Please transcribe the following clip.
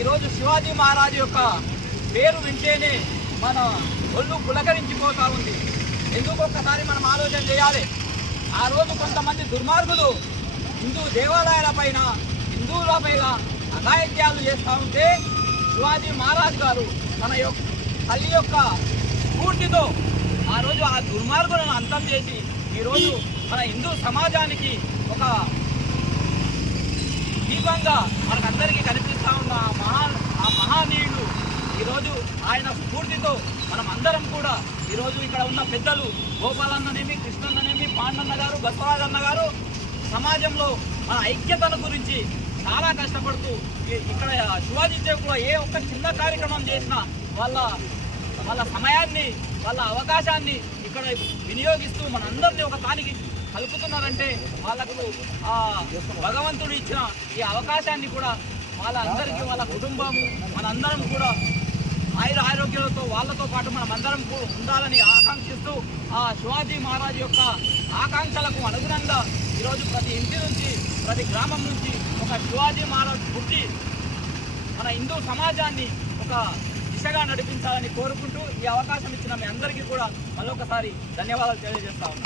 ఈరోజు శివాజీ మహారాజు యొక్క పేరు వింటేనే మన ఒళ్ళు పులకరించిపోతూ ఉంది. ఎందుకు ఒక్కసారి మనం ఆలోచన చేయాలి. ఆ రోజు కొంతమంది దుర్మార్గులు హిందూ దేవాలయాలపైన హిందువులపైన అఘాయిత్యాలు చేస్తూ ఉంటే శివాజీ మహారాజ్ గారు తన తల్లి యొక్క స్ఫూర్తితో ఆ రోజు ఆ దుర్మార్గులను అంతం చేసి ఈరోజు మన హిందూ సమాజానికి ఒక దీపంగా మనకందరికీ కనిపిస్తూ ఉన్న ఆ మహానీయుడు ఈరోజు ఆయన స్ఫూర్తితో మనం అందరం కూడా ఈరోజు ఇక్కడ ఉన్న పెద్దలు గోపాలన్ననేమి, కృష్ణన్ననేమి, పాండన్న గారు, బసవరాజన్న గారు సమాజంలో మన ఐక్యతల గురించి చాలా కష్టపడుతూ ఇక్కడ శివాజీ చౌక్లో ఏ ఒక్క చిన్న కార్యక్రమం చేసినా వాళ్ళ సమయాన్ని, వాళ్ళ అవకాశాన్ని ఇక్కడ వినియోగిస్తూ మనందరినీ ఒక తానికి కలుపుతున్నారంటే వాళ్ళకు భగవంతుడు ఇచ్చిన ఈ అవకాశాన్ని కూడా వాళ్ళందరికీ వాళ్ళ కుటుంబము మనందరం కూడా ఆరోగ్యాలతో వాళ్ళతో పాటు మనమందరం కూడా ఉండాలని ఆకాంక్షిస్తూ ఆ శివాజీ మహారాజు యొక్క ఆకాంక్షలకు అనుగుణంగా ఈరోజు ప్రతి ఇంటి నుంచి ప్రతి గ్రామం నుంచి ఒక శివాజీ మహారాజు పుట్టి మన హిందూ సమాజాన్ని ఒక దిశగా నడిపించాలని కోరుకుంటూ ఈ అవకాశం ఇచ్చిన మీ అందరికీ కూడా మళ్ళొకసారి ధన్యవాదాలు తెలియజేస్తా ఉన్నాను.